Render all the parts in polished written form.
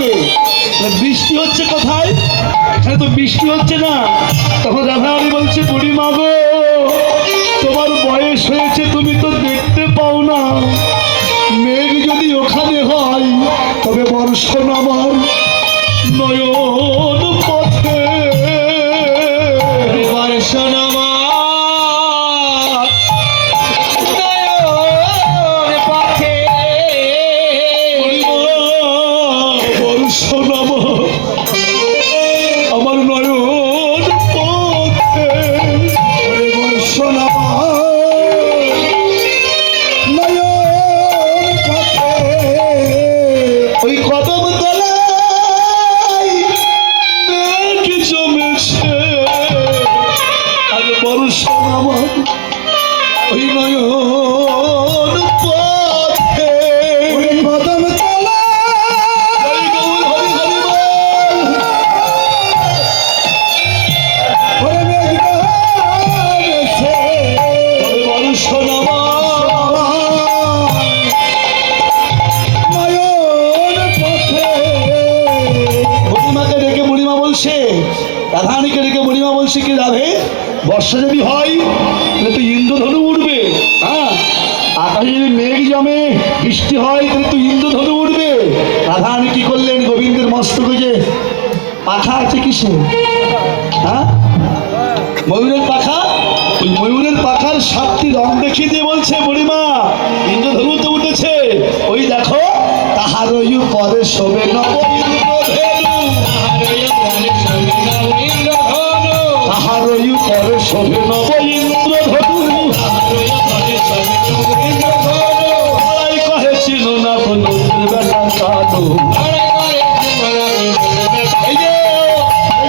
হবে। বৃষ্টি হচ্ছে কোথায়? এখানে তো বৃষ্টি হচ্ছে না। তখন রাধারানী বলছে, বুড়িমা গো, তোমার বয়স হয়েছে, তুমি তো দেখতে পাও না। মেঘ যদি ওখানে হয় তবে বর্ষণ আমার নয়ন পথে, বর্ষণ আমার নয়ন পথে, বর্ষণ আমার নয়ন পথে, বর্ষণ ওই কদম তলায় মেঘ জমেছে, আর বর্ষণ আমার ওই নয়ন পথে, কদম তলায় বর্ষণ আমার রাধারানীকে রেখে বুড়িমা বলছে কি, রাধে, বর্ষা যদি হয় তাহলে তো ইন্দ্রধনু উঠবে। হ্যাঁ, আকাশে যদি মেঘ জমে বৃষ্টি হয় তাহলে তো ইন্দ্রধনু উঠবে। রাধারানী কি করলেন, গোবিন্দের মস্তকে যে পাখা আছে কিসে, হ্যাঁ, ময়ূরের পাখা, ওই ময়ূরের পাখার 7টি রং দেখিয়ে দিয়ে বলছে, বুড়িমা ইন্দ্রধনু তো উঠেছে, ওই দেখো, তাহার ওই পরে শোভে নব ইন্দ্রধনু, তাহার ওই পরে শোভে নব ইন্দ্রধনু, কহে ছিল না বন্ধুর বেটা কানু। এই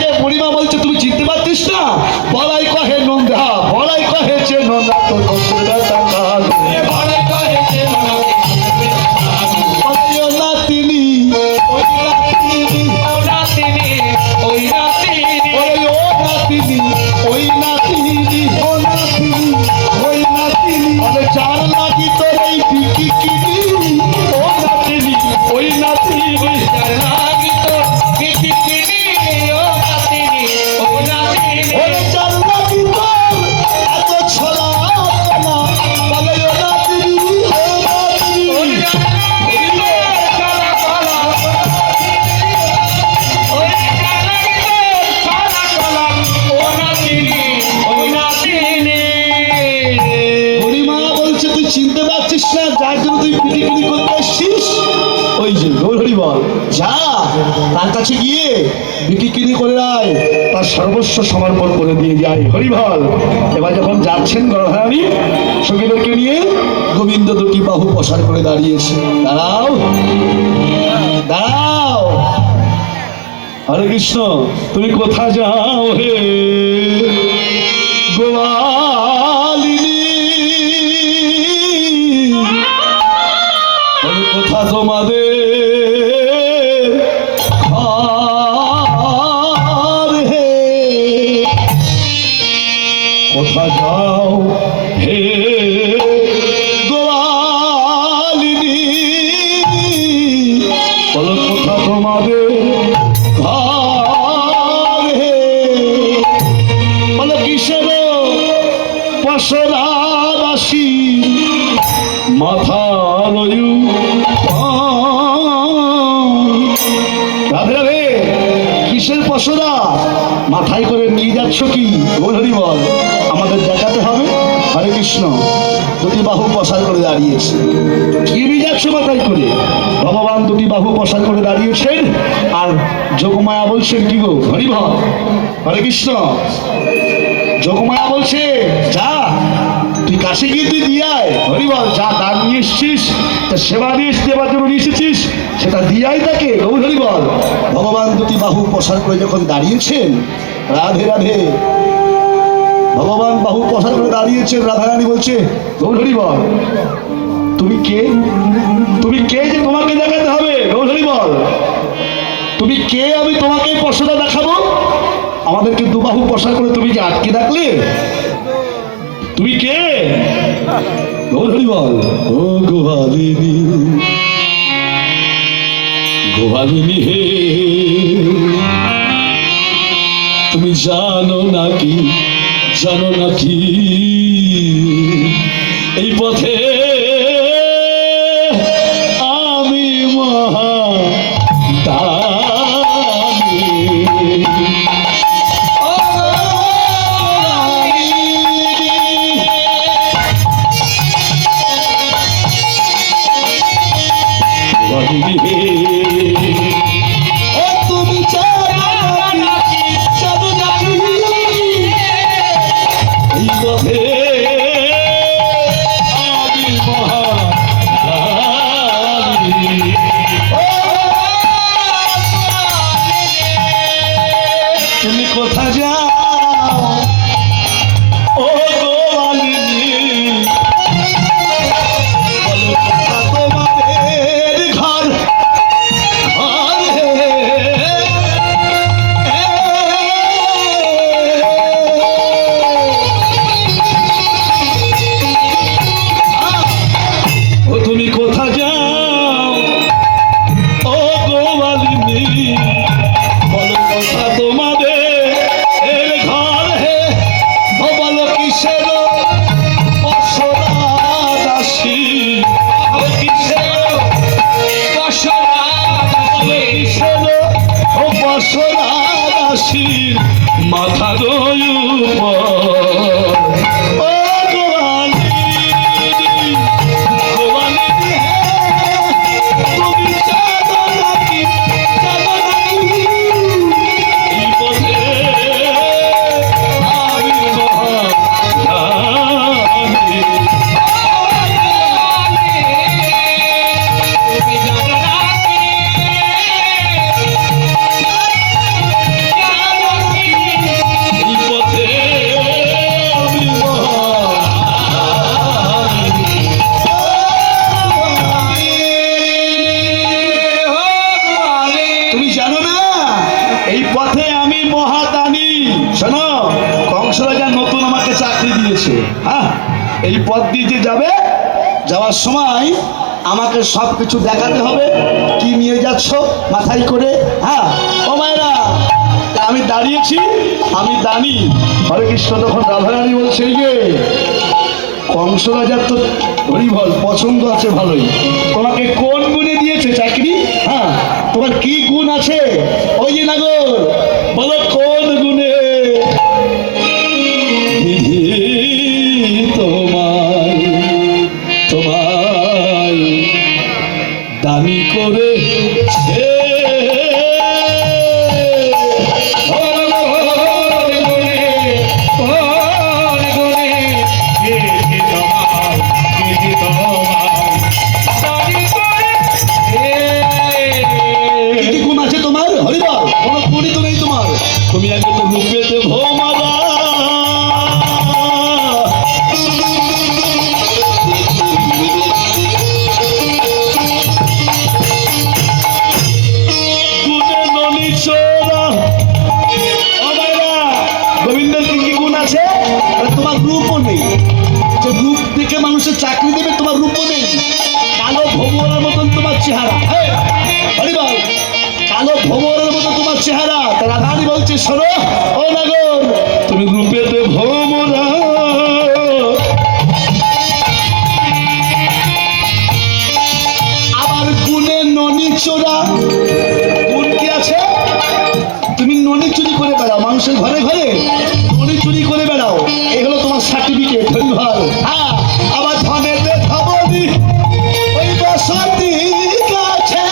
যে বুড়িমা বলছে, তুমি চিনতে পারছিস না? বলাই কহে নন্দা, বলাই কহে চেন না তো নন্দুর বেটা কানু, নাতিনি ওই নাতিনি, ওই নাতিনি, ওই নাতিনি, ওই নাতিনি, চার লাগি তোর এই বিকি কিনি, ও নাতিনি, ওই নাতিনি, চার লাগি তোর বিকি কিনি, ও নাতিনি, ওই নাতিনি, চার লাগি তোর এত ছলা না, বলে ও নাতিনি, ও নাতিনি, চিনতে পারছিস না যার জন্য তুই পিটিপিটি করতে আসছিস? ওই যে গৌরহরি বল, যা তার কাছে গিয়ে বিকিকিনি করে আয়, তার সর্বস্ব সমর্পণ করে দিয়ে যায়। হরিবল। এবার যখন যাচ্ছেন গৌরহরি সখীদেরকে নিয়ে, গোবিন্দ দুটি বাহু প্রসার করে দাঁড়িয়েছে। দাঁড়াও, দাঁড়াও, হরে কৃষ্ণ, তুমি কোথা যাও হে গোয়ালিনী, কোথা তোমাদের ঘর হে, কোথা যাও হে গোয়ালিনী, বলো কোথা তোমাদের ঘর হে, বলো কিসের পশরা রাশি মাথা লয়ু, রাধে রাধে, কিসের পশরা মাথায় করে নিয়ে যাচ্ছ কি? গৌরহরি বল, আমাদের দেখাতে হবে। হরে কৃষ্ণ, দুটি বাহু প্রসার করে দাঁড়িয়েছে। কি নিয়ে যাচ্ছ মাথায় করে? ভগবান দুটি বাহু প্রসার করে দাঁড়িয়েছেন, আর যোগমায়া বলছেন কি গো? হরি বল, হরে কৃষ্ণ। যোগমায়া বলছে, যা তুই কাছে গিয়ে তুই দিয়ে আয়। হরি বল, যা দান নিয়ে এসছিস, তা সেবা দিয়ে দেওয়ার জন্য নিয়ে এসেছিস, সেটা দিয়ে আয় তাকে। হরি বল। ভগবান দুটি বাহু প্রসার করে যখন দাঁড়িয়েছেন, রাধে রাধে, ভগবান বাহু প্রসার করে দাঁড়িয়েছেন, রাধারানী বলছে, গৌরহরি বল, তুমি কে? তুমি কে যে তোমাকে দেখাতে হবে? গৌরহরি বল, তুমি কে? আমি তোমাকে পশরা দেখাবো? আমাদেরকে দুবাহু প্রসার করে তুমি যে আটকে রাখলে, তুমি কে? গৌরহরি বল, ও গোয়ালিনী, গোয়ালিনী হে, তুমি জানো নাকি এই পথে আমি মহা দানি। গোয়ালিনী হে, তুমি জানো নাকি এই পথে আমি মহা দানি। তুমি কোথা যাও ও গোয়ালিনী, বলো কোথা তোমাদের ঘর? তুমি কোথা যাও ও গোয়ালিনী, বলো কোথা তোমাদের ঘর হে? বলো কিসের পশরা দাসী, কিসের পশরা দাসী মাথা উপর। ও গোয়ালিনী, গোয়ালিনী হে, তুমি জানো নাকি এই পথে আমি মহা দানি। এই পথে আমি মহা দানি। তুমি জানো না এই পথে আমি মহাদানি? শোনো, কংস রাজা নতুন আমাকে চাকরি দিয়েছে। হ্যাঁ, এই পথ দিয়ে যে যাবে, যাওয়ার সময় আমাকে সবকিছু দেখাতে হবে। কি নিয়ে যাচ্ছ মাথায় করে? হ্যাঁ, ও মায়েরা, আমি দাঁড়িয়েছি, আমি দানি। হরে কৃষ্ণ। তখন রাধারানী বলছে, এই যে কংস রাজার তো হরিবল পছন্দ আছে ভালোই, তোমাকে কোন গুণে দিয়েছে চাকরি? হ্যাঁ, তোমার কি গুণ আছে? ওই যে নাগর, বলো কোন গুণে বিধি তোমায় দানি করেছে? কি গুণ আছে তোমার? হরিবল, কোনো গুণই তো নেই তোমার। তুমি আগে তো রূপেতে ভৌমারা, গুণে ননি চোরা। ও মায়েরা, গোবিন্দের কি গুণ আছে? আরে তোমার রূপও নেই। যে রূপ দেখে মানুষের চাকরি দেবে, তোমার রূপও নেই। কালো ভোমরার মতন তোমার চেহারা। হরিবল, কালো ভোমরের মতো তোমার চেহারা। রাধারানী বলছে, শোনো ও নাগর, তুমি রূপেতে ভোমরা, আবার গুণে ননি চোরা। গুণ কি আছে? তুমি ননি চুরি করে বেড়াও, মানুষের ঘরে ঘরে ননি চুরি করে বেড়াও। এই হলো তোমার সার্টিফিকেট। হরিবল। হ্যাঁ, আবার ধনেতে ধবনি ওই বসতি গাছে,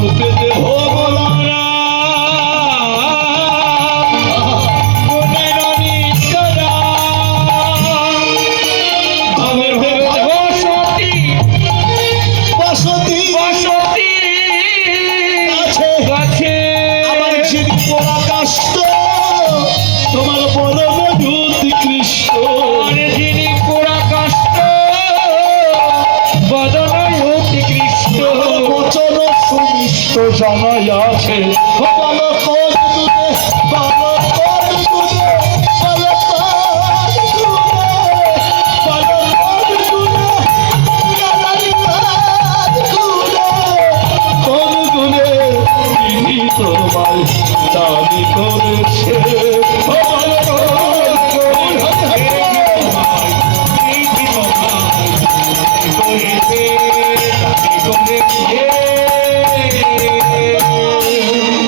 রূপেতে ভোমরা, গুণে ননি চোরা, ধনেতে বসতি গাছে, আবার চিনি পোড়া কাষ্ঠ, তোমার পরম জ্যোতি কৃষ্ণ। যিনি পোড়া কাষ্ঠ বদন অতি কৃষ্ণ, বচন সুমিষ্ট জানাই আছে। বলো কোন গুণে, বলো কোন গুণে, বলো কোন গুণে, বলো কোন গুণে, গালালি কোন গুণে তোমায় দাবি করেছে আমার মন।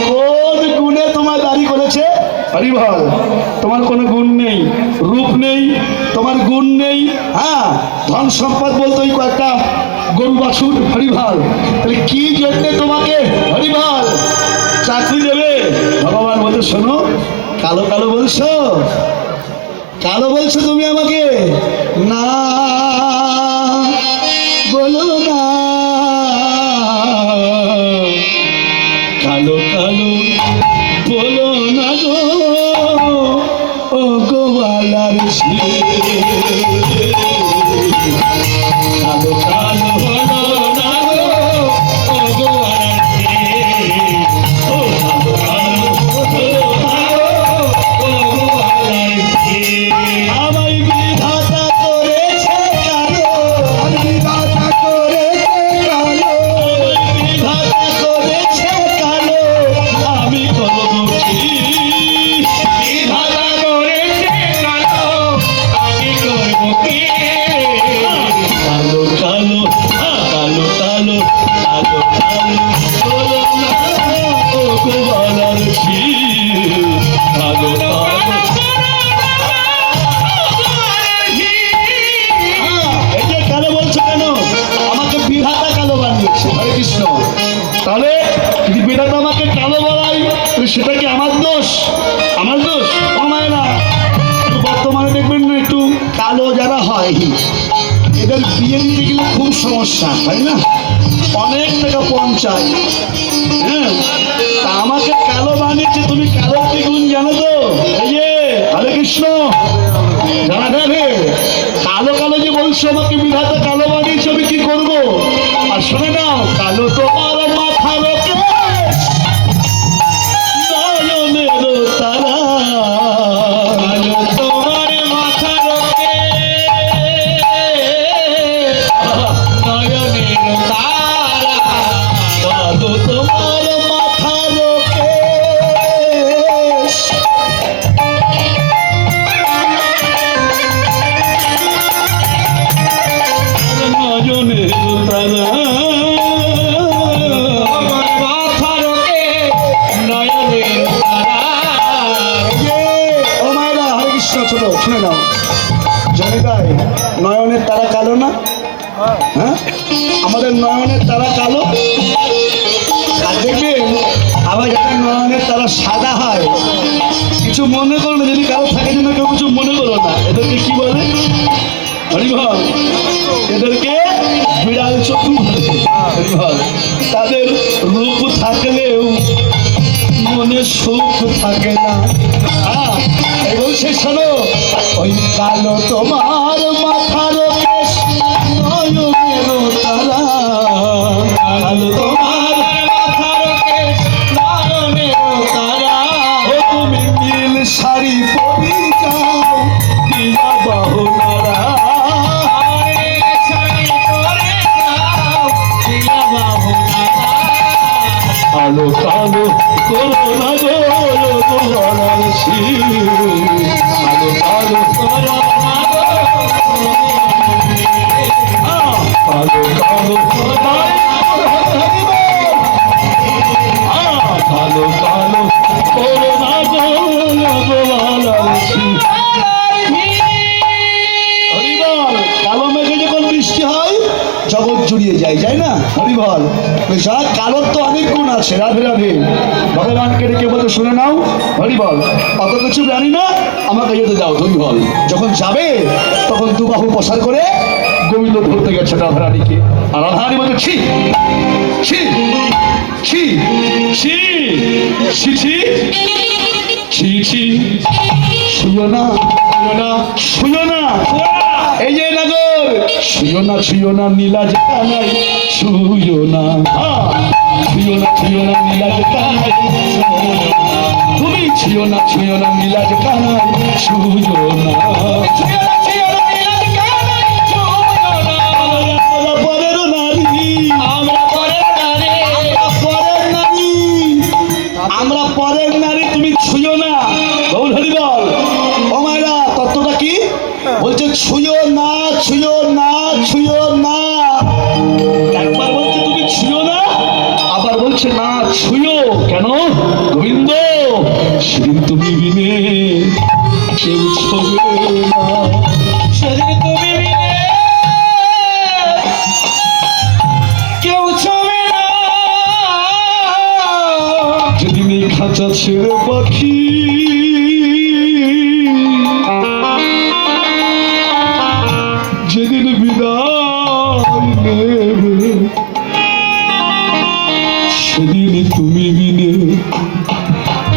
কোন গুণে তোমার দাড়ি করেছে? হরিবল, তোমার কোনো গুণ নেই, রূপ নেই, তোমার গুণ নেই। হ্যাঁ, ধন সম্পদ বলতে ওই কয়েকটা গরু বাছুর। হরিবল, তাহলে কি জন্যে তোমাকে হরিবল চাকরি দেবে? ভগবান বলতে শোনো, কালো কালো বলছো, কালো বলছো তুমি আমাকে? না বলো না, কালো কালো বলো না গো, ও গোয়ালার ঝিল। কালো কালো বলো না গো, ও গোয়ালার ঝিল। ও কালো কালো বলো না গো, ও গোয়ালার ঝিল। আমায় বিধাতা করেছে কালো, বিধাতা করেছে কালো, বিধাতা করেছে কালো, আমি করব কি? বিধাতা করেছে কালো, আমি করব কি? কালো কালো কালো কালো কালো কালো বলো না ও গোয়ালার ঝিল। কালো কালো, এই যে কালো বলছো কেন? আমাকে বিধাতা কালো বানিয়েছে। হরে কৃষ্ণ। তাহলে যদি বিধাতা আমাকে কালো বানাই, তাহলে সেটা কি আমার দোষ? আমার দোষ কমায় না। বর্তমানে দেখবেন না, একটু কালো যারা হয় এদের বিয়ে দিতে গেলে খুব সমস্যা হয় না, অনেক টাকা পঞ্চায়। হ্যাঁ, তা আমাকে কালো বানিয়েছে। তুমি কালো কি গুণ জানো তো? এই যে হরে কৃষ্ণ, জানা যাবে কালো কালো যে বলছো আমাকে বিধাতা কালো বানিয়েছে, আমি কি করবো? আর শোনে নাও, কালো তোমার মাথার কেশ, নয়নের তারা, কালো তোমার মাথার নয়নের তারা, কালো তোমার মাথার কেশ, নয়নের তারা। তোমার মাথার নয়নের তারা। ও মায়েরা, হরে কৃষ্ণ, ছোটো শুনে নাও, জানি তাই নয়নের তারা কালো না? হ্যাঁ, আমাদের নয়নের তারা কালো। আর দেখবেন আবার যাতে নয়নের তারা সাদা হয়, কিছু মনে করো না, যদি কারো থাকে জন্য কেউ কিছু মনে করো না। এদেরকে কি বলে? হরিবল, এদেরকে বিড়াল চক্ষু বলে। হরিবল, তাদের রূপ থাকলেও মনে সুখ থাকে না। এই বলছে শোনো, ওই কালো তোমার মাথার কেশ, নয়নের তারা, কালো তোমার মাথার কেশ নয়নের তারা। ও তুমি নীল শাড়ি পরি যাও, দিয়া বাহুনারা। শাড়ি পরে যাও, দিয়া বাহুনারা। কালো কালো করোনা গো, গোয়ালার ঝিল। কালো কালো করো না গো, কালো কালো কালো কালো করোনা গো, গোয়ালার ঝিল। হরিবল, কালো মেঘে যখন বৃষ্টি হয় জগৎ জুড়িয়ে যায়, যায় না? হরিবল, যা কালোর তো অনেক গুণ আছে। রাধে রাধে। ভগবানকে ডেকে বলতে শুনে নাও, হরিবল, অত কিছু জানি না, আমাকে যেতে দাও। হরিবল, যখন যাবে তখন দুবাহু প্রসার করে গোবিন্দ ধরতে গেছে রাধারানীকে। আর রাধারানী বলছে ছি ছি ছি ছি ছি ছি ছি ছি, শুনো না, শুনো না, এই যে নগর, ছুঁয়ো না ছুঁয়ো না নীলাজ কানাই, ছুঁয়ো না, ছুঁয়ো না ছুঁয়ো না নীলাজ কানাই, তুমি ছুঁয়ো না নীলাজ কানাই, ছুঁয়ো না। আমরা পরের নারী, আমরা পরের নারী, পরের নারী, ছুঁয়ো। কেন গোবিন্দ, সেদিন তুমি বিনে কেউ ছবে না। সেদিন তুমি বিনে কেউ ছবে না। যেদিন এই খাঁচা ছেড়ে পাখি যেদিন বিদায় নেবে, সেদিন তুমি বিনে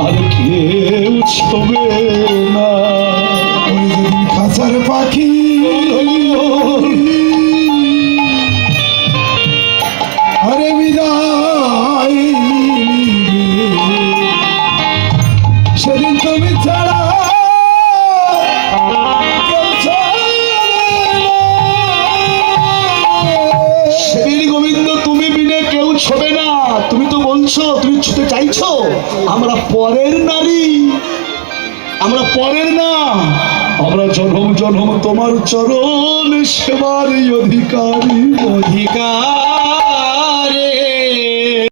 আর কেউ ছবে না। ওই যেদিন খাঁচার পাখি আরে বিদায় সেদিন তুমি ছাড়া কেউ চলে না। সেদিন গোবিন্দ তুমি বিনে কেউ ছবে না। তুমি তো বলছো, তুমি ছুটে চাইছো আমরা পরের নারী, আমরা পরের না, আমরা জনম জনম তোমার চরণ সেবার অধিকারী। অধিকার